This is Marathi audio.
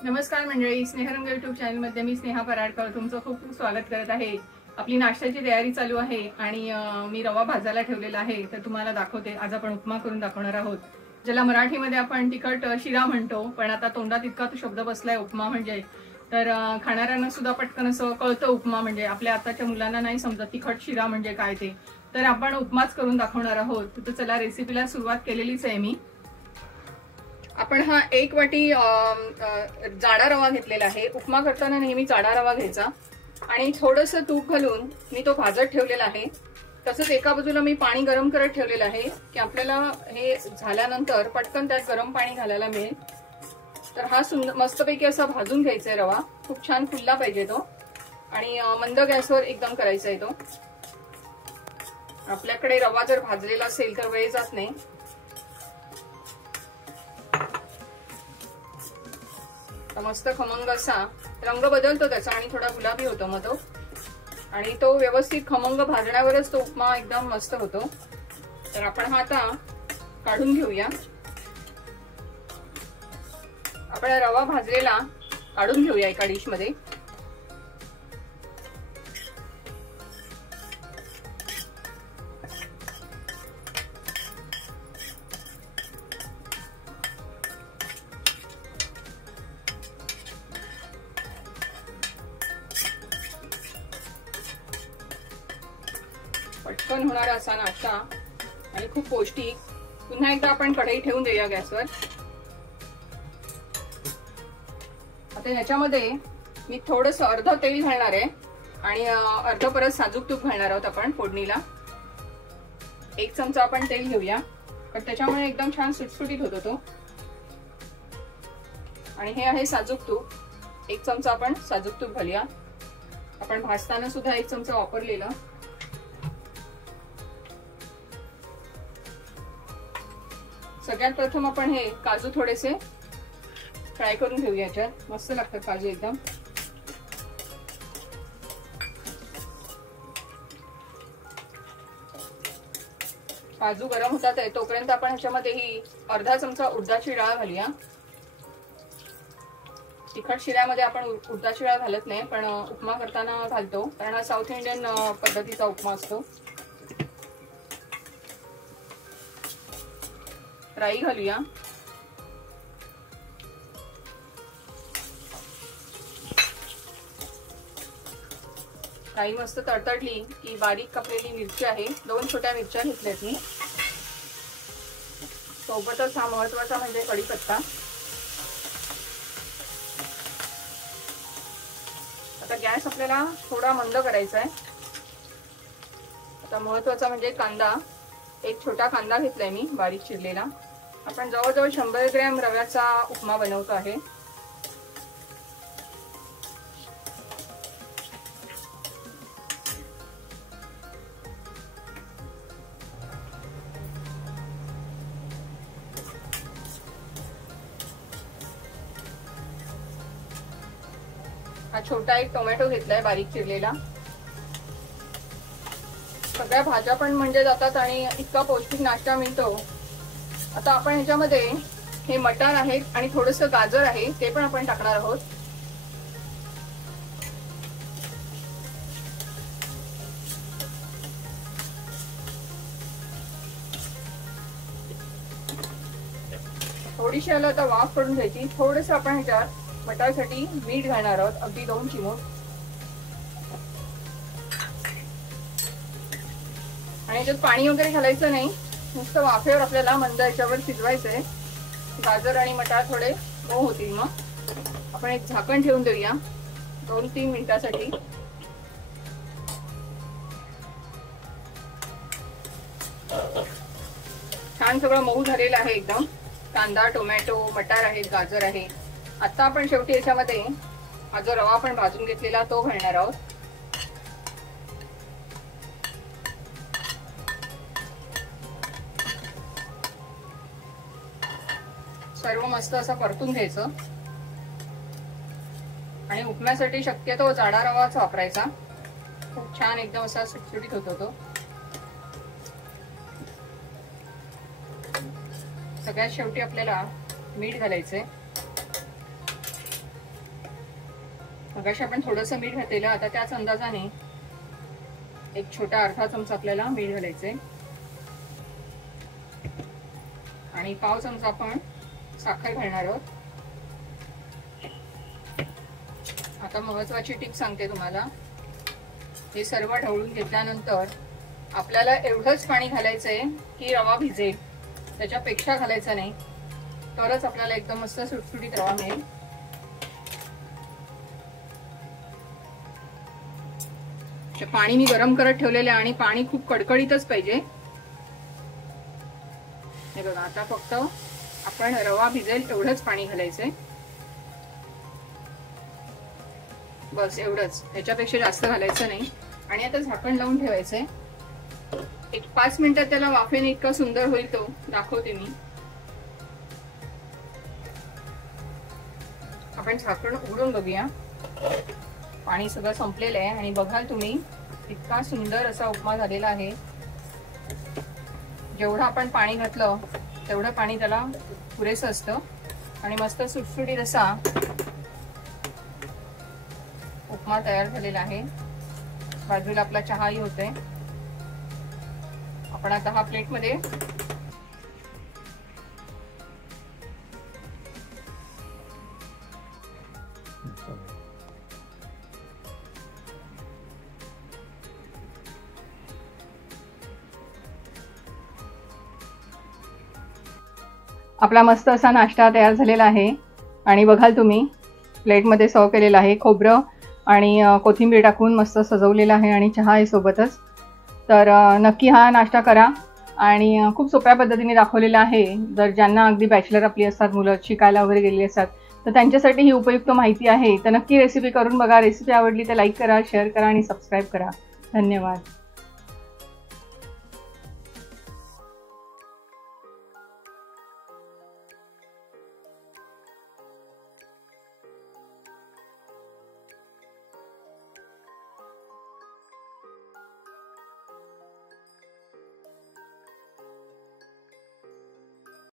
नमस्कार मंडळी, स्नेहरंग यूट्यूब चॅनलमध्ये मी स्नेहा पराडकर तुमचं खूप खूप स्वागत करत आहे। आपली नाश्त्याची तयारी चालू आहे आणि मी रवा भाजायला ठेवलेला आहे, तर तुम्हाला दाखवते। आज आपण उपमा करून दाखवणार आहोत, ज्याला मराठीमध्ये आपण तिखट शिरा म्हणतो, पण आता तोंडात इतका तो शब्द बसलाय उपमा म्हणजे, तर खाणाऱ्यांना सुद्धा पटकन असं कळतं उपमा म्हणजे। आपल्या आताच्या मुलांना नाही समजत तिखट शिरा म्हणजे काय ते, तर आपण उपमाच करून दाखवणार आहोत। तर चला रेसिपीला सुरुवात केलेलीच आहे मी। आपण हा 1 वाटी जाडा रवा घेतलेला आहे। उपमा करताना नेहमी जाडा रवा घ्यायचा आणि थोडंसं तूप घालून मी तो भाजत ठेवलेला आहे। तसंच एका बाजूला मी पाणी गरम करत ठेवलेलं आहे की आपल्याला हे झाल्यानंतर पटकन त्यात गरम पाणी घालायला मिळेल। तर हा मस्तपैकी असा भाजून घ्यायचा आहे रवा, खूप छान फुलला पाहिजे तो आणि मंद गॅसवर एकदम करायचा आहे तो। आपल्याकडे रवा जर भाजलेला असेल तर वेळ जात नाही। मस्त खमंग असा रंग बदलतो त्याचा आणि थोडा गुलाबी होतो मग तो, आणि तो व्यवस्थित खमंग भाजण्यावरच तो उपमा एकदम मस्त होतो। तर आपण हा आता काढून घेऊया। आपण रवा भाजलेला काढून घेऊया एका डिश मध्ये। पटकन होणारा असा नाश्ता आणि खूप पौष्टिक। पुन्हा एकदा आपण कढई ठेवून देऊया गॅसवर। आता ह्याच्यामध्ये मी थोडंसं अर्ध तेल घालणार आहे आणि अर्ध परत साजूक तूप घालणार आहोत आपण फोडणीला। 1 चमचा आपण तेल घेऊया, तर त्याच्यामुळे एकदम छान सुटसुटीत होतो तो। आणि हे आहे साजूक तूप, 1 चमचा आपण साजूक तूप घालूया। आपण भाजताना सुद्धा 1 चमचा वापरलेला। सगळ्यात प्रथम आपण हे काजू थोडेसे फ्राय करून घेऊया, याच्यात मस्त लागतात काजू एकदम। काजू गरम होतात आहे तोपर्यंत आपण ह्याच्यामध्ये ही अर्धा चमचा उडदाची डाळ घालूया। तिखट शिऱ्यामध्ये आपण उडदाची डाळ घालत नाही, पण उपमा करताना घालतो, कारण हा साऊथ इंडियन पद्धतीचा उपमा असतो। राई घालूया। राई मस्त तडतडली की बारीक कापलेली मिरची आहे, 2 छोट्या मिरच्या घेतल्यात मी। सोबतच हा महत्वाचा म्हणजे कढीपत्ता। आता गॅस आपल्याला थोडा मंद करायचा आहे। आता महत्वाचा म्हणजे कांदा, 1 छोटा कांदा घेतलाय मी बारीक चिरलेला। आपण जवळजवळ 100 ग्रॅम रव्याचा उपमा बनवतो आहे। हा छोटा 1 टोमॅटो घेतलाय बारीक चिरलेला। सगळ्या भाज्या पण म्हणजे जातात आणि इतका पौष्टिक नाश्ता मिळतो। आता आपण ह्याच्यामध्ये हे मटार आहेत आणि थोडंसं गाजर आहे, ते पण आपण टाकणार आहोत। थोडीशी याला आता वाफ करून घ्यायची। थोडंसं आपण ह्याच्यात मटारसाठी मीठ घालणार आहोत, अगदी 2 चिमूट। आणि याच्यात पाणी वगैरे घालायचं नाही, नुसतं वाफेवर आपल्याला मंद याच्यावर शिजवायचंय। गाजर आणि मटार थोडे मऊ होतील, मग आपण एक झाकण ठेवून देऊया 2-3 मिनिटांसाठी। छान सगळं मऊ झालेलं आहे एकदम। कांदा, टोमॅटो, मटार आहेत, गाजर आहे। आता आपण शेवटी याच्यामध्ये हा जो रवा आपण भाजून घेतलेला तो घालणार आहोत। सर्व मस्त असं परतून घ्यायचं आणि उपम्यासाठी शक्यतो जाडा रवाच वापरायचा, खूप छान एकदम असा सुटसुटीत होतो तो। सगळ्यात शेवटी आपल्याला मीठ घालायचंय। मगाशी आपण थोडंसं मीठ घातलेलं, आता त्याच अंदाजाने एक छोटा अर्धा चमचा आपल्याला मीठ घालायचंय आणि पाव चमचा आपण साखर घालणार आहोत. आता महत्वाची टिप सांगते तुम्हाला. हे सर्व ढवळून घेतल्यानंतर आपल्याला एवढंच पाणी घालायचंय की रवा भिजेल, त्याच्यापेक्षा घालायचं नाही, तरच आपल्याला एकदम मस्त सुटसुटीत रवा मिळेल. पाणी मी गरम करत ठेवलेलं आहे आणि पाणी खूप कडकडीतच पाहिजे. हे बघा, आता फक्त आपण रवा भिजेल एवढंच पाणी घालायचंय, बस एवढंच, ह्याच्यापेक्षा जास्त घालायचं नाही. आणि आता झाकण लावून ठेवायचंय. एक 5 मिनिटात त्याला वाफेने इतका सुंदर होईल तो दाखवते मी. आपण झाकण उघडून बघूया. पाणी सगळं संपलेलं आहे आणि बघाल तुम्ही इतका सुंदर असा उपमा झालेला आहे. जेवढं आपण पाणी घातलं तेवढं पाणी त्याला पुरेसं असतं आणि मस्त सुटसुटीत असा उपमा तयार झालेला आहे. बाजूला आपला चहाही होतोय. आपण आता हा प्लेटमध्ये आपला मस्त असा नाश्ता तयार झालेला आहे आणि बघाल तुम्ही प्लेटमध्ये सर्व केलेला आहे. खोबरं आणि कोथिंबीर टाकून मस्त सजवलेलं आहे आणि चहा आहे सोबतच. तर नक्की हा नाश्ता करा आणि खूप सोप्या पद्धतीने दाखवलेला आहे. जर ज्यांना अगदी बॅचलर आपली असतात, मुलं शिकायला वगैरे गेलेली असतात, तर त्यांच्यासाठी ही उपयुक्त माहिती आहे. तर नक्की रेसिपी करून बघा. रेसिपी आवडली तर लाईक करा, शेअर करा आणि सबस्क्राईब करा. धन्यवाद.